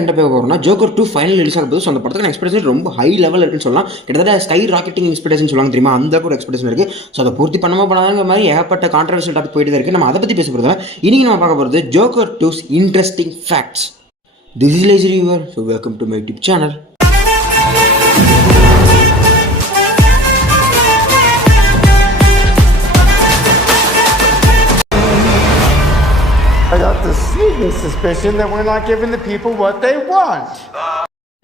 என்ன போக போகிறோம்னா ஜோக்கர் 2 ஃபைனல் ரிலீஸ் ஆக போது. ஸோ அந்த படத்துக்கு எக்ஸ்பெக்டேஷன் ரொம்ப ஹை லெவல் இருக்குன்னு சொல்லலாம். கிட்டத்தட்ட ஸ்கை ராக்கெட்டிங் எக்ஸ்பெக்டேஷன் சொல்லுவாங்க தெரியுமா, அந்த ஒரு எக்ஸ்பெக்டேஷன் இருக்குது. ஸோ அதை பூர்த்தி பண்ணாத மாதிரி ஏகப்பட்ட கான்ட்ரவர்ஷியல் டாபிக் போயிட்டு இருக்குது. நம்ம அதை பற்றி பேச போகிறதுல இன்னைக்கு நம்ம பார்க்க போகிறது joker 2's interesting facts. This is lazy reviewer. So welcome to my YouTube channel. I got the sneaking suspicion that we're not giving the people what they want.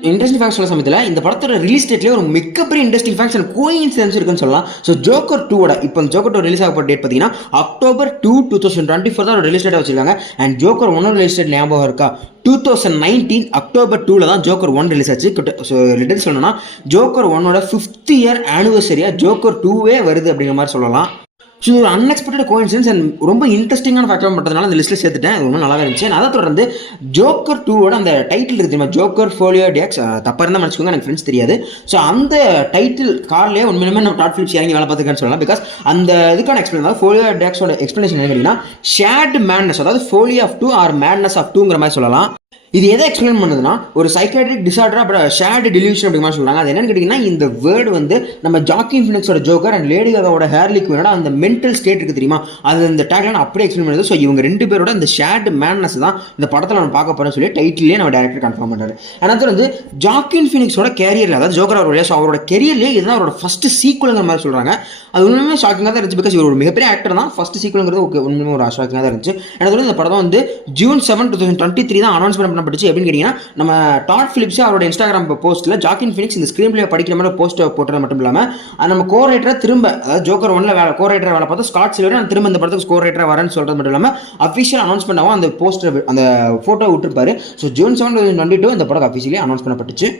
Interesting facts சொல்ல சமயத்தில் இந்த படத்தோட ரிலீஸ் டேட்லேயே ஒரு மிகப்பெரிய interesting facts and coincidence இருக்குன்னு சொல்லலாம். So joker 2 இப்போ joker 2 release ஆக டேட் பார்த்தீங்கன்னா October 2, 2024 தான் ஒரு ரிலீஸ் டேட்டாக வச்சிருக்காங்க. அண்ட் ஜோக்கர் 1 ரிலீஸ் டேட் ஞாபகம் இருக்கா? 2019 October 2 தான் ஜோக்கர் 1 ரிலீஸ் ஆச்சு. ஸோ லிட்டர் சொல்லணும்னா ஜோக்கர் 1ஓட 5th year ஆனிவர்சரியாக ஜோக்கர் 2வே வருது அப்படிங்கிற மாதிரி சொல்லலாம். ஸோ ஒரு அன்எக்ஸ்பெக்டட் கோஇன்சிடென்ஸ் அண்ட் ரொம்ப இன்ட்ரெஸ்டிங்கான ஃபேக்டர் பண்ணுறதுனால அந்த லிஸ்ட்டில் சேர்த்துட்டேன். ரொம்ப நல்லா இருந்துச்சு. அதை தொடர்ந்து ஜோக்கர் 2ஓட அந்த டைட்டில் இருக்குது தெரியுமா, ஜோக்கர் ஃபோலியோ டேக்ஸ். தப்பாக இருந்தால் மன்னிச்சுக்கோங்க, எனக்கு ஃப்ரெண்ட்ஸ் தெரியாது. ஸோ அந்த டைட்டில் கார்லேயே உண்மையுமே நம்ம டாட் ஃபிலிப்ஸ் இறங்கி வேலை பார்த்துக்கன்னு சொல்லலாம். பிகாஸ் அந்த இதுக்கான எக்ஸ்பிளைன், அதாவது ஃபோலியோ டேக்ஸோட எக்ஸ்பிளேஷன் என்ன கேட்டிங்கன்னா ஷேர்டு மேட்னஸ், அதாவது ஃபோலியோ ஆஃப் 2 ஆர் மேட்னஸ் ஆஃப் 2ங்கிற மாதிரி சொல்லலாம். இது எதை எக்ஸ்பிளைன் பண்ணுதுன்னா ஒரு சைக்காட்ரிக் டிசார்டர், அப்புறம் ஷேர்டு டிலூஷன் அப்படிங்கிற மாதிரி சொல்கிறாங்க. அது என்னன்னு கேட்டிங்கன்னா இந்த வேர்டு வந்து நம்ம ஜாக்கின் ஃபினிக்ஸோட ஜோக்கர் அண்ட் லேடி காகாவோட ஹேர்லி குயினோட அந்த மென்டல் ஸ்டேட் இருக்குது தெரியுமா, அது இந்த டேக்லைன் அப்படியே எக்ஸ்பிளைன் பண்ணுது. ஸோ இவங்க ரெண்டு பேரோட இந்த ஷேர்டு மேட்னஸ் தான் இந்த படத்தில் நம்ம பார்க்க போகிறோம்னு சொல்லி டைட்டிலே நம்ம டேரக்டர் கன்ஃபார்ம் பண்ணுறாரு. ஆனால் வந்து ஜாக்கின் ஃபினிக்ஸோட கேரியரில், அதாவது ஜோக்கர் அவருடைய, ஸோ அவரோட கெரியர்லேயே இதுதான் அவரோட ஃபர்ஸ்ட் சீக்குவலுங்கிற மாதிரி சொல்கிறாங்க. அது உண்மையுமே ஷாக்கிங்காக தான் இருந்துச்சு. பிகாஸ் இவர் ஒரு மிகப்பெரிய ஆக்டர் தான், ஃபர்ஸ்ட் சீக்குவலுங்கிறது ஓகே உண்மையுமே ஒரு ஷாக்கிங்காக தான் இருந்துச்சு. எனக்கு இந்த படம் வந்து June 7, 2023 தான் அனௌன்ஸ்மெண்ட் பண்ணப்பட்டுச்சு. எப்படின்னு கேட்டிங்கன்னா நம்ம டாட் ஃபிலிப்ஸ் அவரோட இன்ஸ்டாகிராம் போஸ்ட்டில் ஜாக்கின் ஃபினிக்ஸ் இந்த ஸ்க்ரீன் பிளே படிக்கிற மாதிரி போஸ்ட் போட்டது மட்டும் இல்லாமல் நம்ம கோ ரைட்டரை திரும்ப, அதாவது ஜோக்கர் 1ல் கோ ரைட்டரை வேலை பார்த்தா ஸ்காட் சில்வர் நான் திரும்ப இந்த படத்துக்கு கோ ரைட்டரை வரேன்னு சொல்கிறது மட்டும் இல்லாமல் அஃபிஷியல் அனௌன்ஸ்மெண்ட்டாகவும் அந்த போஸ்டர் அந்த ஃபோட்டோ விட்டுருப்பாரு. ஸோ June 7, 2022 இந்த படம் அஃபிஷியலி அனௌன்ஸ் பண்ணப்பட்டுச்சு.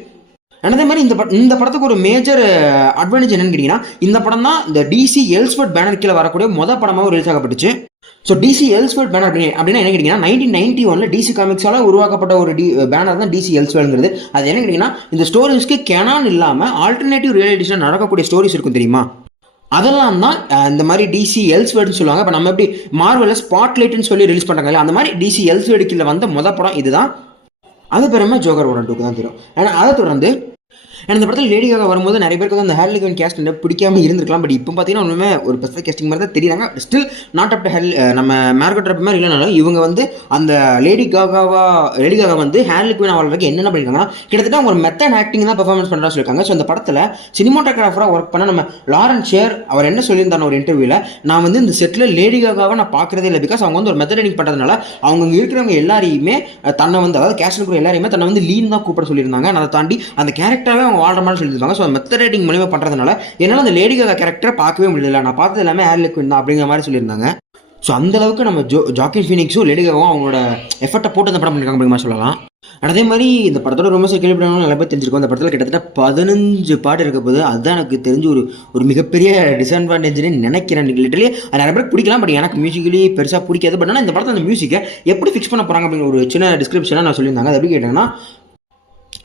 அதே மாதிரி இந்த படத்துக்கு ஒரு மேஜர் அட்வான்டேஜ் என்னன்னு கேட்டிங்கன்னா இந்த படம் தான் இந்த DC எல்ஸ்வர்ட் பேனர் கீழே வரக்கூடிய மொதல் படமாக ரிலீஸ் ஆகப்பட்டுச்சு. ஸோ DC எல்ஸ்வர்ட் பேனர் அப்படின்னா என்ன கேட்டிங்கன்னா 1991 DC காமிக்ஸால் உருவாக்கப்பட்ட ஒரு பேனர் தான் DC எல்ஸ்வர்ட்ங்கிறது. அது என்ன கேட்டிங்கன்னா இந்த ஸ்டோரிஸ்க்கு கேனான் இல்லாமல் ஆல்டர்னேட்டிவ் ரியாலிட்டிஸில் நடக்கக்கூடிய ஸ்டோரிஸ் இருக்கும் தெரியுமா, அதெல்லாம் தான் இந்த மாதிரி DC எல்ஸ்வர்ட்னு சொல்லுவாங்க. இப்போ நம்ம எப்படி மார்வலில் ஸ்பாட்லைட்னு சொல்லி ரிலீஸ் பண்ணுறாங்க, அந்த மாதிரி DC எல்ஸ்வர்ட் கீழே வந்த மொதல் படம் இதுதான். அது பெருமை ஜோக்கர் 1 and 2 தான் தெரியும். ஏன்னா அதை தொடர்ந்து இந்த படத்தில் லேடி காகா வரும்போது நிறைய பேருக்கு வந்து அந்த ஹேர்லி குயின் கேஸ்ட் பிடிக்காம இருந்திருக்கலாம். பட் இப்போ பார்த்தீங்கன்னா ஒன்றுமே ஒரு பெர்ஃபெக்ட் கேஸ்டிங் மாதிரி தான் தெரியுறாங்க. ஸ்டில் நாட் அப் டு நம்ம மார்கரெட் ராபி மாதிரி இல்லைனாலும் இவங்க வந்து அந்த லேடி காகா வந்து ஹேர்லி குயின் ஆகிறதுக்கு என்னென்ன பண்ணியிருக்காங்கன்னா கிட்டத்தட்ட அவங்க ஒரு மெத்தட் ஆக்டிங் தான் பெர்ஃபார்மன்ஸ் பண்ணுறா சொல்லியிருக்காங்க. ஸோ இந்த படத்தில் சினிமாட்டோகிராஃபராக ஒர்க் பண்ண நம்ம லாரன்ஸ் ஷேர் அவர் என்ன சொல்லியிருந்தாங்க ஒரு இன்டர்வியூவில், நான் வந்து இந்த செட்டில் லேடி காகாவை நான் பார்க்குறதே இல்லை. பிகாஸ் அவங்க வந்து ஒரு மெத்தட் எடிங் பண்ணுறதுனால அவங்க இருக்கிறவங்க எல்லாரையுமே தன்னை வந்து, அதாவது கேஸ்டில் இருக்கிற எல்லாரையுமே தன்னை வந்து லீன் தான் கூப்பிட சொல்லியிருந்தாங்க. அதை தாண்டி அந்த கேரக்டராகவே அவங்க வாழ்ற மாதிரி சொல்லியிருந்தாங்க. ஸோ மெத்தட் ரைட்டிங் மூலியமாக பண்ணுறதுனால என்னால் அந்த லேடி காகா கேரக்டரை பார்க்கவே முடியல, நான் பார்த்தது எல்லாமே ஹேர்லி குயின் தான் அப்படிங்கிற மாதிரி சொல்லியிருந்தாங்க. ஸோ அந்தளவுக்கு நம்ம ஜாக்கின் ஃபீனிக்ஸும் லேடி காகாவும் அவங்களோட எஃபர்ட்டை போட்டு அந்த படம் பண்ணியிருக்காங்க அப்படிங்கிற மாதிரி சொல்லலாம். அதே மாதிரி இந்த படத்தோட ரொம்ப கேள்விப்பட்டவங்க நிறைய பேர் தெரிஞ்சிருக்கோம். இந்த படத்தில் கிட்டத்தட்ட 15 பாட்டு இருக்க போது. அதுதான் எனக்கு தெரிஞ்சு ஒரு மிகப்பெரிய டிஸ்அட்வான்டேஜ்னு நினைக்கிறேன். லிட்டரலி நிறைய பேருக்கு பிடிக்கலாம், பட் எனக்கு மியூசிக்கலி பெருசாக பிடிக்காது. பட் ஆனால் இந்த படத்தில் அந்த மியூசிக்கை எப்படி ஃபிக்ஸ் பண்ண போகிறாங்க அப்படிங்கிற ஒரு சின்ன டிஸ்கிரிப்ஷனாக நான் சொல்லியிருந்தாங்க. அது எப்படி கேட்டாங்கன்னா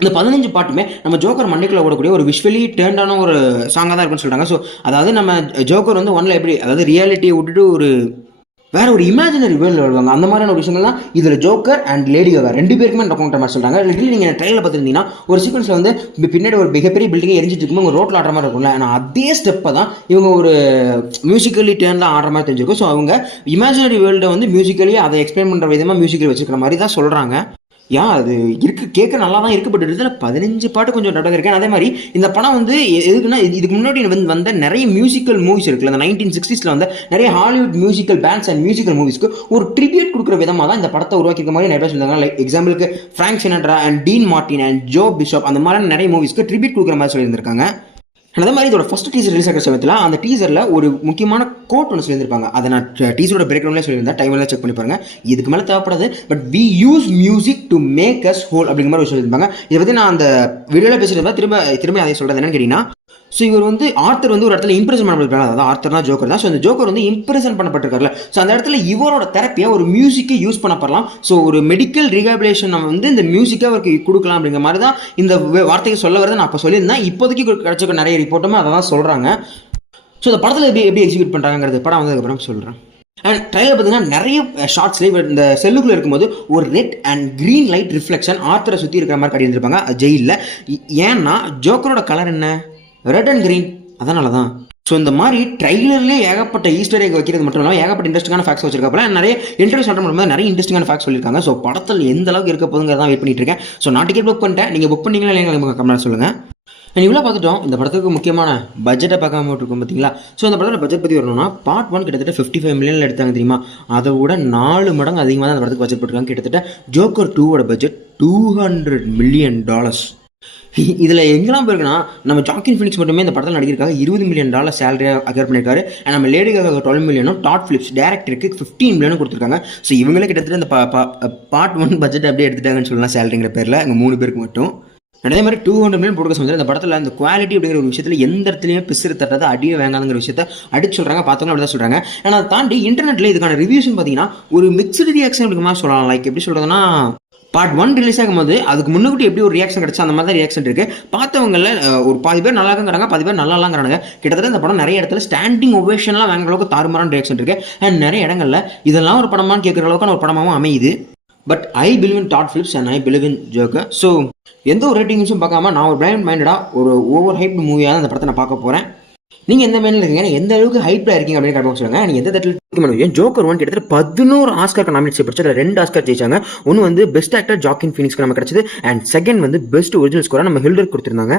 இந்த 15 பாட்டுமே நம்ம ஜோக்கர் மண்டைக்குள்ள ஓடக்கூடிய ஒரு விஷுவலி டேர்ன்டான ஒரு சாங்காக தான் இருக்குன்னு சொல்கிறாங்க. ஸோ அதாவது நம்ம ஜோக்கர் வந்து 1ல் எப்படி, அதாவது ரியாலிட்டியை விட்டுட்டு ஒரு வேற ஒரு இமேஜினரி வேர்ல்டு வருவாங்க, அந்த மாதிரியான ஒரு விஷயங்கள் தான் இதில் ஜோக்கர் அண்ட் லேடி காகா 2 பேருக்குமே நடக்கிற மாதிரி சொல்கிறாங்க. லிட்டரலி நீங்கள் ட்ரைலர் பார்த்துருந்தீங்கன்னா ஒரு சீக்வன்ஸில் வந்து பின்னாடி ஒரு மிகப்பெரிய பில்டிங்கை எரிஞ்சிட்டு இருக்கும்போது ஒரு ரோட்டில் ஆடுற மாதிரி இருக்கும்ல, ஆனால் அதே ஸ்டெப்பை தான் இவங்க ஒரு மியூசிக்கலி டேர்னில் ஆடுற மாதிரி தெரிஞ்சிருக்கும். ஸோ அவங்க இமேஜினரி வேர்ல்டை வந்து மியூசிக்கலி அதை எக்ஸ்பிளைன் பண்ணுற விதமாக மியூசிக்கலி வச்சுக்கிற மாதிரி தான் சொல்கிறாங்க. அது இருக்குது, கேட்க நல்லா தான் இருக்குது. பட் இதில் 15 பாட்டு கொஞ்சம் டவுட்டாக இருக்கேன். அதே மாதிரி இந்த படம் வந்து எதுக்குன்னா இதுக்கு முன்னாடி வந்த நிறைய மியூசிக்கல் மூவிஸ் இருக்குல்ல, அந்த 1960s வந்து நிறைய Hollywood musical bands and musical மூவிஸ்க்கு ஒரு ட்ரிபியூட் கொடுக்குற விதமாக தான் இந்த படத்தை உருவாக்கிற மாதிரி நிறைய பேர் சொல்லுவாங்க. லைக் எக்ஸாம்பிளுக்கு Frank Sinatra and Dean Martin and Joe Bishop அந்த மாதிரி நிறைய மூவிஸ்க்கு ட்ரிபியூட் கொடுக்குற மாதிரி சொல்லியிருந்திருக்காங்க. அதே மாதிரி இதோட ஃபர்ஸ்ட் டீசர் ரிலீஸ் ஆகிற சமயத்தில் அந்த டீசரில் ஒரு முக்கியமான கோட் ஒன்று சொல்லியிருப்பாங்க. அதை நான் டீசரோட பிரேக்ரவுண்ட்லேயே சொல்லியிருந்தேன், டைம்லாம் செக் பண்ணி பாருங்கள். இதுக்கு மேலே தேவைப்படாது, but we use music to make us whole அப்படிங்கிற மாதிரி சொல்லியிருப்பாங்க. இதை பற்றி நான் அந்த வீடியோவில் பேசிட்டு திரும்ப அதை சொல்கிறது என்னன்னு கேட்டிங்கன்னா, ஸோ இவர் வந்து ஆர்த்தர் வந்து ஒரு இடத்துல இம்ப்ரெஷன் பண்ணப்பட்டிருக்காங்க. அதாவது ஆர்த்தர்னா ஜோக்கர் தான். ஸோ அந்த ஜோக்கர் வந்து இம்ப்ரெஷன் பண்ணப்பட்டிருக்காருல, ஸோ அந்த இடத்துல இவரோட தெரப்பியாக ஒரு மியூசிக்கை யூஸ் பண்ணப்படலாம். ஸோ ஒரு மெடிக்கல் ரீஹாபிலேஷன் நம்ம வந்து இந்த மியூசிக்கை அவருக்கு கொடுக்கலாம் அப்படிங்கிற மாதிரி தான் இந்த வார்த்தைக்கு சொல்ல வரதை நான் அப்போ சொல்லியிருந்தேன். இப்போதைக்கு கிடைச்ச நிறைய ரிப்போர்ட்டுமே அதை தான் சொல்கிறாங்க. ஸோ இந்த படத்தில் எப்படி எக்ஸிக்யூட் பண்ணுறாங்கிறது படம் வந்ததுக்கப்புறம் சொல்கிறேன். அண்ட் ட்ரைலர் பார்த்தீங்கன்னா நிறைய ஷார்ட்ஸ்லேயே இந்த செல்லுக்குள்ளே இருக்கும்போது ஒரு red and green light reflection ஆர்த்தரை சுற்றி இருக்கிற மாதிரி காட்டியிருந்திருப்பாங்க ஜெயிலில். ஏன்னா ஜோக்கரோட கலர் என்ன, ரெட் அண்ட் க்ரீன், அதனால தான். ஸோ இந்த மாதிரி ட்ரைலர்லேயே ஏகப்பட்ட ஈஸ்டர் எக் வைக்கிறது மட்டும் இல்லாமல் ஏகப்பட்ட இன்ட்ரெஸ்டிங்கான ஃபேக்ஸ் வச்சிருக்கப்பல நிறைய இன்டர்வியூஸ் அட்டன் பண்ணும்போது நிறைய இன்ட்ரெஸ்டிங்கான ஃபேக்ஸ் சொல்லியிருக்காங்க. ஸோ படத்தில் எந்த அளவுக்கு இருக்க போதுங்கிறதான் வெயிட் பண்ணிட்டு இருக்கேன். ஸோ நான் டிக்கெட் புக் பண்ணிட்டேன், நீங்கள் புக் பண்ணீங்களா இல்லைங்க கமெண்ட் சொல்லுங்கள். இவ்வளோ பார்த்துட்டோம். இந்த படத்துக்கு முக்கியமான பட்ஜெட்டை பார்க்காம இருக்கும் பார்த்தீங்களா. ஸோ இந்த படத்தோட பட்ஜெட் பற்றி வரணும்னா பார்ட் 1 கிட்டத்தட்ட 55 மில்லியனில் எடுத்தாங்க தெரியுமா. அதை விட 4 மடங்கு அதிகமாக தான் அந்த படத்துக்கு பட்ஜெட் போட்டிருக்காங்க. கிட்டத்தட்ட ஜோக்கர் 2 பட்ஜெட் $200 மில்லியன். இதில் எங்கெல்லாம் போயிருக்குன்னா நம்ம ஜாக்கின் ஃபினிக்ஸ் மட்டுமே இந்த படத்தில் நடிக்கிறதுக்காக $20 மில்லியன் சேலரியாக அக்யூர் பண்ணியிருக்காரு. அண்ட் நம்ம லேடிக்காக 12 மில்லியனும் டாட் ஃபிலிப்ஸ் டேரக்டருக்கு 15 மில்லியனும் கொடுத்துருக்காங்க. ஸோ இவங்களே கிட்டத்தட்ட இந்த பார்ட் 1 பட்ஜெட் அப்படியே எடுத்துட்டாங்கன்னு சொல்லலாம் சேலரிங்கிற பேரில் எங்கள் 3 பேருக்கு மட்டும். அதே மாதிரி 200 மில்லியன் போடுற சமயத்தில் இந்த படத்தில் அந்த குவாலிட்டி அப்படிங்கிற ஒரு விஷயத்தில் எந்த இடத்துலையுமே பிசுறு தட்டாத அடியே வேங்காதுங்கிற விஷயத்தை அடிச்சு சொல்கிறாங்க. பார்த்தவங்க அப்படி தான் சொல்கிறாங்க. ஆனால் அதை தாண்டி இன்டர்நெட்டில் இதுக்கான ரிவ்யூஸ்னு பார்த்தீங்கன்னா ஒரு மிக்சடு ரியாக்ஷன் அப்படிங்கிற மாதிரி சொல்லலாம். லைக் எப்படி சொல்கிறதுனா பார்ட் 1 ரிலீஸ் ஆகும்போது அதுக்கு முன்னுக்கூட்டி எப்படி ஒரு ரியாக்ஷன் கிடச்சா அந்த மாதிரி தான் ரியாக்ஷன் இருக்குது. பார்த்தவங்கள ஒரு 10 பேர் நல்லா இருக்கிறாங்க, 10 பேர் நல்லாங்கிறாங்க. கிட்டத்தட்ட இந்த படம் நிறைய இடத்துல ஸ்டாண்டிங் ஒவேஷன்லாம் வாங்குற அளவுக்கு தாறுமாறான ரியாக்ஷன் இருக்குது. அண்ட் நிறைய இடங்களில் இதெல்லாம் ஒரு படமானு கேட்குற அளவுக்கான ஒரு படமாகவும் அமையுது. But I believe in dot Philips and I believe in joker. So எந்த ஒரு ரேட்டிங்ஸும் பார்க்காம நான் ஒரு பிளைண்ட் மைண்டடாக ஒரு ஓவர் ஹைப்டு மூவியாக தான் அந்த படத்தை நான் பார்க்க போகிறேன். நீங்கள் எந்த மைண்டில் இருக்கீங்க, எந்த அளவுக்கு ஹைப்பில் இருக்கீங்க அப்படின்னு கண்டிப்பாக சொல்லுங்கள். நீங்கள் எந்த தட்டில் பண்ணுவீங்க. ஜோக்கர் 1 கிட்டத்தட்ட 11 ஆஸ்கார் நாமினேட் செய்யப்பட்டு அதில் 2 ஆஸ்கார் ஜெயிச்சாங்க. ஒன்று வந்து பெஸ்ட் ஆக்டர் ஜாக்கின் ஃபீனிக்ஸ்க்கு நம்ம கிடச்சிது. அண்ட் செகண்ட் வந்து பெஸ்ட் ஒரிஜினல் ஸ்கோராக நம்ம ஹில்டர் கொடுத்துருந்தாங்க.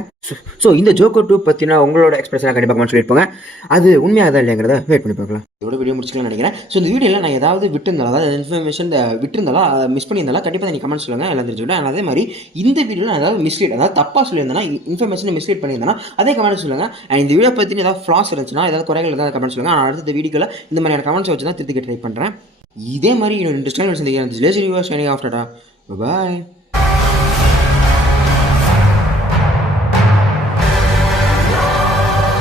ஸோ இந்த ஜோக்கர் 2 பற்றினா உங்களோட எக்ஸ்பிரஷன் கண்டிப்பாக கமெண்ட் சொல்லியிருப்பாங்க. அது உண்மையாக தான் இல்லைங்கிறத வெயிட் பண்ணி பார்க்கலாம். இதோட வீடியோ முடிச்சுக்கலாம்னு நினைக்கிறேன். ஸோ இந்த வீடியோவில் நான் ஏதாவது விட்டுருந்தாலும், அதாவது இன்ஃபர்மேஷன் விட்டுருந்தாலும் மிஸ் பண்ணியிருந்தாலும் கண்டிப்பாக நீங்கள் கமெண்ட் சொல்லுங்கள், எல்லாம் தெரிஞ்சுக்கிட்டேன். அதே மாதிரி இந்த வீடியோவில் நான் ஏதாவது மிஸ்லீட், அதாவது தப்பாக சொல்லியிருந்தேன்னா, இன்ஃபர்மேஷன் மிஸ்லீட் பண்ணியிருந்தேன்னா அதே கமெண்ட் சொல்லுங்கள். அண்ட் இந்த வீடியோ பற்றி ஏதாவது ஃப்ளாஸ் இருந்துச்சுன்னா, ஏதாவது குறைகள் ஏதாவது கமெண்ட் சொல்லுங்கள். நான் அடுத்த வீடியோவில் இந்த மாதிரியான கமெண்ட்ஸ் வச்சு தான் திருத்திக்க ட்ரை பண்ணுறேன். இதே மாதிரி இன்னொரு இன்ட்ரெஸ்டிங்காக சந்திக்கிறேன். பாய்.